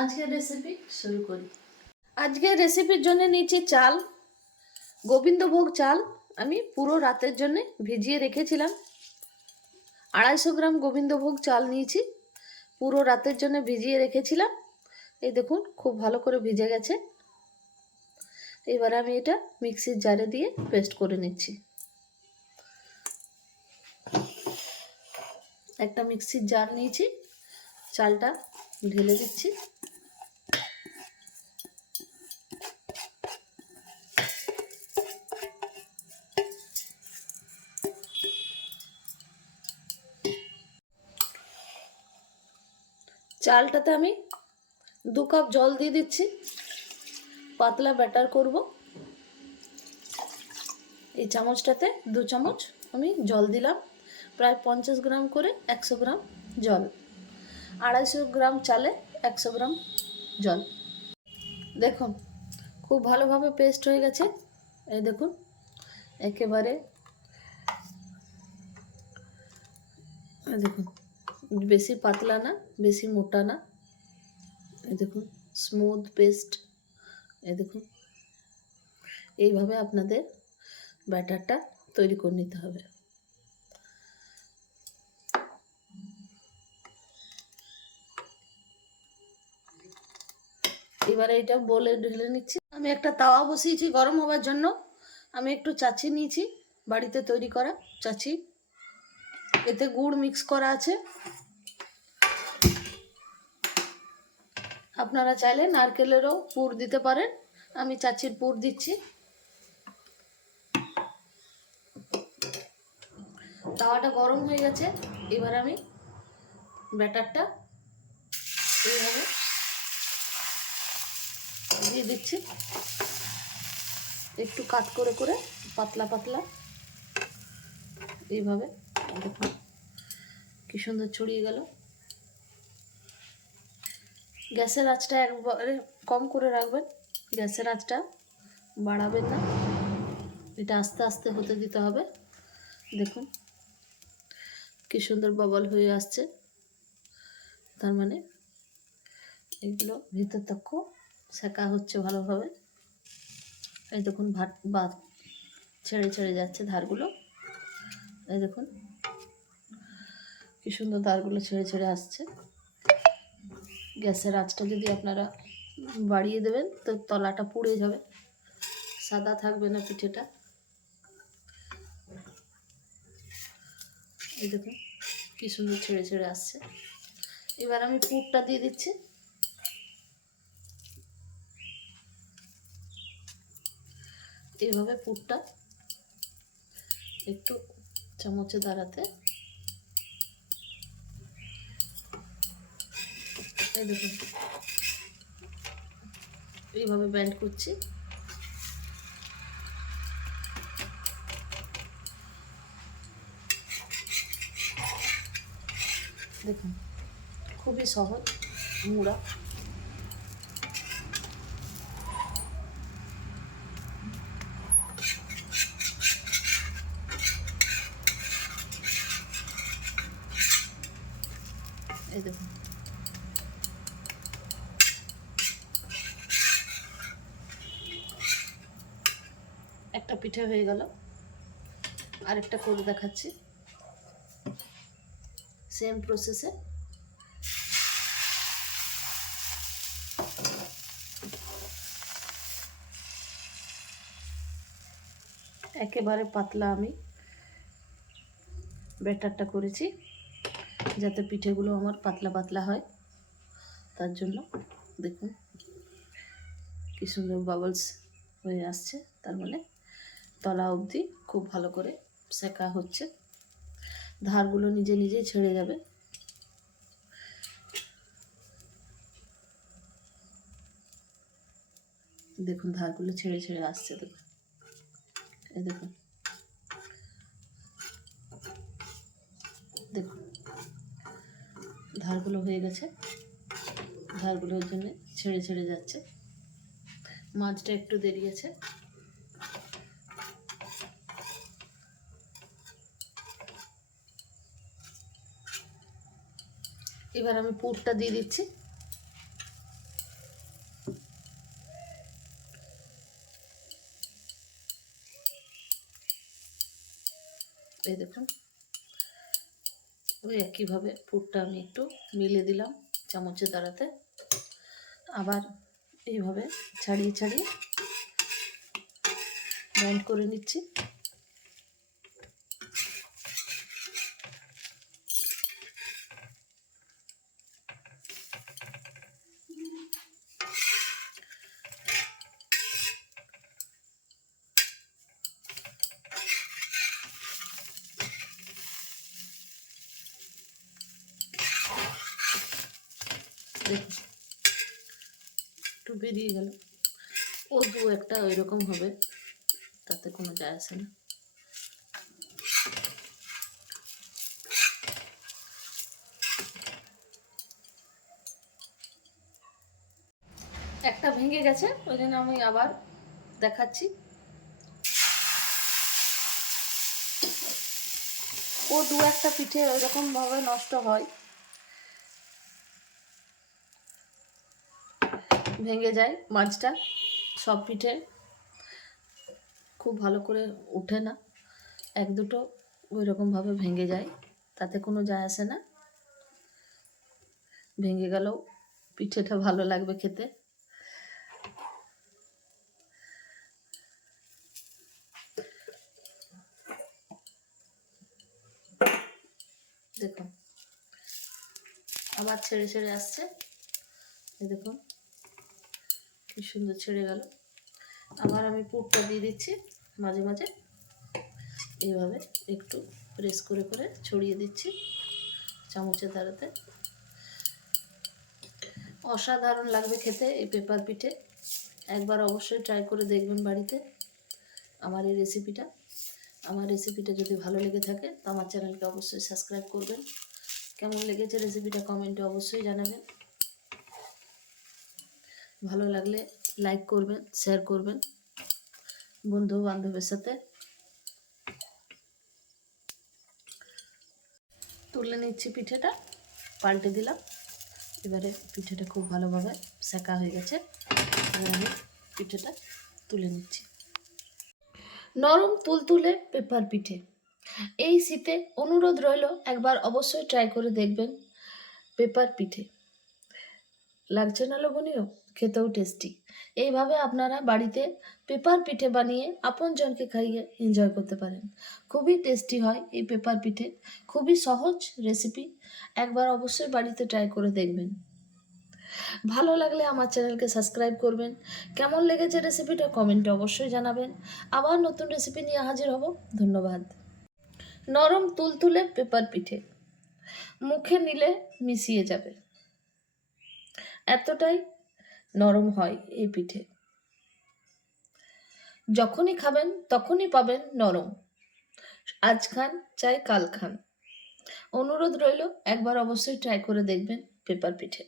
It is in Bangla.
আজকের রেসিপি শুরু করি। আজকের রেসিপির জন্য নিয়েছি চাল, গোবিন্দভোগ চাল। আমি পুরো রাতের জন্য ভিজিয়ে রেখেছিলাম। আড়াইশো গ্রাম গোবিন্দভোগ চাল নিয়েছি। পুরো রাতের জন্য ভিজিয়ে রেখেছিলাম। এই দেখুন, খুব ভালো করে ভিজে গেছে। এবার আমি এটা মিক্সির জারে দিয়ে পেস্ট করে নিচ্ছি। একটা মিক্সির জার নিয়েছি। চালটা ঢেলে দিচ্ছি। চালটাতে আমি দু কাপ জল দিয়ে দিচ্ছি। পাতলা ব্যাটার করব। এই চামচটাতে দু চামচ আমি জল দিলাম। প্রায় পঞ্চাশ গ্রাম করে একশো গ্রাম জল। আড়াইশো গ্রাম চালে একশো গ্রাম জল। দেখুন, খুব ভালোভাবে পেস্ট হয়ে গেছে। এই দেখুন, একেবারে দেখুন। বেশি পাতলা না, বেশি মোটা না। এ দেখুন স্মুথ পেস্ট এই দেখুন, এইভাবে আপনাদের ব্যাটারটা তৈরি করে নিতে হবে। এবারে এটা বলে ঢেলে নিচ্ছি। আমি একটা তাওয়া বসিয়েছি গরম হওয়ার জন্য। আমি একটু চাচি নিয়েছি বাড়িতে তৈরি করা চাচি। এতে গুড় মিক্স করা আছে। আপনারা চাইলে নারকেলেরও পুর দিতে পারেন। আমি চাচির পুর দিচ্ছি। তাওয়াটা গরম হয়ে গেছে। এবার আমি ব্যাটারটা এইভাবে দিয়ে দিচ্ছি। একটু কাট করে করে, পাতলা পাতলা। এইভাবে দেখুন কি সুন্দর ছড়িয়ে গেল। গ্যাসের আঁচটা একবারে কম করে রাখবেন, গ্যাসের আঁচটা বাড়াবেন না। এটা আস্তে আস্তে হতে দিতে হবে। দেখুন, কি সুন্দর বাবল হয়ে আসছে। তার মানে এগুলো ভিতর তক্ষ শেখা হচ্ছে ভালোভাবে। এই দেখুন, ভাত ভাত ছেড়ে ছেড়ে যাচ্ছে ধারগুলো। এই দেখুন কি সুন্দর ধারগুলো ছেড়ে ছেড়ে আসছে। গ্যাসের আঁচটা যদি আপনারা বাড়িয়ে দেবেন, তো তলাটা পুড়ে যাবে। সাদা থাকবে না পিঠেটা। এই দেখুন, কি সুন্দর ছেড়ে ছেড়ে আসছে। এবার আমি পুরটা দিয়ে দিচ্ছি। এইভাবে পুরটা একটু চামচে দাঁড়াতে দেখুন। এইভাবে ব্যান্ড করছি। দেখুন খুবই সহজ মুড়া। এই দেখুন। একটা পিঠে হয়ে গেল। আরেকটা করে দেখাচ্ছি। সেম প্রসেসে একেবারে পাতলা আমি ব্যাটারটা করেছি, যাতে পিঠেগুলো আমার পাতলা পাতলা হয়। তার জন্য দেখুন কি সুন্দর বাবলস হয়ে আসছে, তার মানে তলা অবধি খুব ভালো করে সেকা হচ্ছে। ধারগুলো নিজে নিজেই ছেড়ে যাবে। দেখুন, ধারগুলো ছেড়ে ছেড়ে আসছে, দেখুন। এই দেখুন। দেখুন, ধারগুলো হয়ে গেছে। ধারগুলোর জন্য ছেড়ে ছেড়ে যাচ্ছে। মাছটা একটু দেরি আছে। এবার আমি পুরটা দিয়ে দিচ্ছি। এই দেখুন, ওই একইভাবে পুরটা আমি একটু মিলে দিলাম চামচের দ্বারাতে আবার এইভাবে ছাড়িয়ে ছাড়িয়ে ব্যান্ড করে নিচ্ছি। একটু বেরিয়ে গেল। ও দু একটা ওই রকম হবে, তাতে কোনো যায় আসে না। একটা ভেঙে গেছে, ওই জন্য আমি আবার দেখাচ্ছি। ও দু একটা পিঠে ওইরকম ভাবে নষ্ট হয়। ভেঙে যায় মাছটা, সব পিঠে। খুব ভালো করে ওঠে না, এক দুটো ওই রকমভাবে ভেঙে যায়, তাতে কোনো যায় আসে না। ভেঙে গেলেও পিঠেটা ভালো লাগবে খেতে। দেখুন, আবার ছেড়ে ছেড়ে আসছে। দেখুন। কি সুন্দর ছেড়ে গেল। আবার আমি পুরটা দিয়ে দিচ্ছি মাঝে মাঝে। এইভাবে একটু প্রেস করে করে ছড়িয়ে দিচ্ছি চামচের দ্বারাতে। অসাধারণ লাগবে খেতে এই পেপার পিঠে। একবার অবশ্যই ট্রাই করে দেখবেন বাড়িতে আমার এই রেসিপিটা আমার রেসিপিটা যদি ভালো লেগে থাকে তো আমার চ্যানেলকে অবশ্যই সাবস্ক্রাইব করবেন। কেমন লেগেছে রেসিপিটা কমেন্টে অবশ্যই জানাবেন। ভালো লাগলে লাইক করবেন শেয়ার করবেন বন্ধু বান্ধবের সাথে। তুলে নিচ্ছি পিঠেটা, পাল্টে দিলাম। এবারে পিঠেটা খুব ভালোভাবে সেকা হয়ে গেছে। আমি পিঠেটা তুলে নিচ্ছি। নরম তুলতুলে পেপার পিঠে। এই শীতে অনুরোধ রইল, একবার অবশ্যই ট্রাই করে দেখবেন পেপার পিঠে। লাগছে না লোভনীয়? খেতেও টেস্টি এইভাবে আপনারা বাড়িতে পেপার পিঠে বানিয়ে আপনজনকে খাইয়ে এনজয় করতে পারেন। খুবই টেস্টি হয় এই পেপার পিঠে। খুবই সহজ রেসিপি একবার অবশ্যই বাড়িতে ট্রাই করে দেখবেন। ভালো লাগলে আমার চ্যানেলকে সাবস্ক্রাইব করবেন। কেমন লেগেছে রেসিপিটা কমেন্টে অবশ্যই জানাবেন। আবার নতুন রেসিপি নিয়ে হাজির হব। ধন্যবাদ। নরম তুলতুলে পেপার পিঠে। মুখে নিলে মিশিয়ে যাবে। এতটাই নরম হয় এই পিঠে। যখনই খাবেন, তখনই পাবেন নরম। আজ খান, চাই কাল খান। অনুরোধ রইল, একবার অবশ্যই ট্রাই করে দেখবেন পেপার পিঠে।